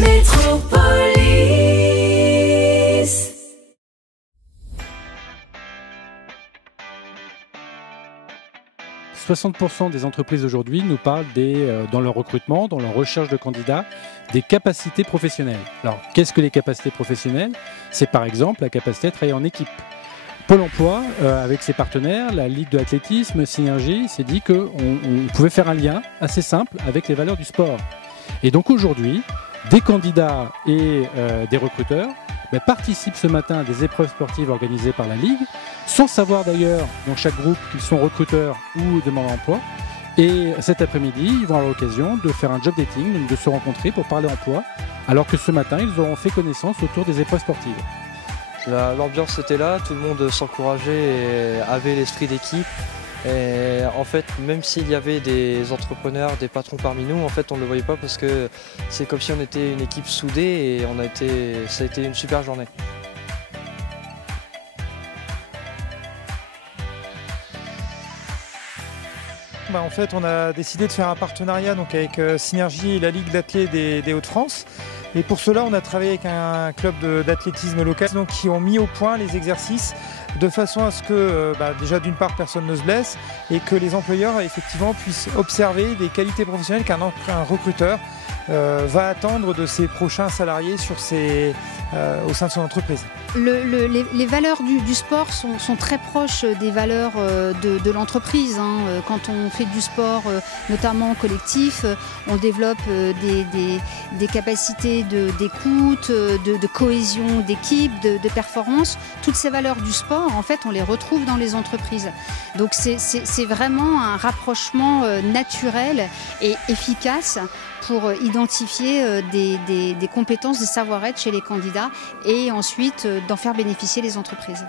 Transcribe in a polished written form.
Métropolis. « 60% des entreprises aujourd'hui nous parlent dans leur recrutement, dans leur recherche de candidats, des capacités professionnelles. Alors, qu'est-ce que les capacités professionnelles? C'est par exemple la capacité à travailler en équipe. Pôle emploi, avec ses partenaires, la Ligue de l'athlétisme, Synergie, s'est dit qu'on pouvait faire un lien assez simple avec les valeurs du sport. Et donc aujourd'hui, des candidats et des recruteurs participent ce matin à des épreuves sportives organisées par la Ligue, sans savoir d'ailleurs dans chaque groupe qu'ils sont recruteurs ou demandeurs d'emploi. Et cet après-midi, ils vont avoir l'occasion de faire un job dating, donc de se rencontrer pour parler emploi, alors que ce matin, ils auront fait connaissance autour des épreuves sportives. L'ambiance était là, tout le monde s'encourageait et avait l'esprit d'équipe. Et en fait, même s'il y avait des entrepreneurs, des patrons parmi nous, en fait, on ne le voyait pas parce que c'est comme si on était une équipe soudée et ça a été une super journée. En fait, on a décidé de faire un partenariat donc, avec Synergie et la Ligue d'athlètes des Hauts-de-France. Et pour cela, on a travaillé avec un club d'athlétisme local donc, qui ont mis au point les exercices de façon à ce que, déjà d'une part, personne ne se blesse et que les employeurs effectivement puissent observer des qualités professionnelles qu'un recruteur va attendre de ses prochains salariés au sein de son entreprise. Les valeurs du sport sont très proches des valeurs de l'entreprise. Quand on fait du sport, notamment collectif, on développe des capacités d'écoute, de cohésion d'équipe, de performance. Toutes ces valeurs du sport, en fait, on les retrouve dans les entreprises. Donc c'est vraiment un rapprochement naturel et efficace pour identifier des compétences, des savoir-être chez les candidats et ensuite d'en faire bénéficier les entreprises.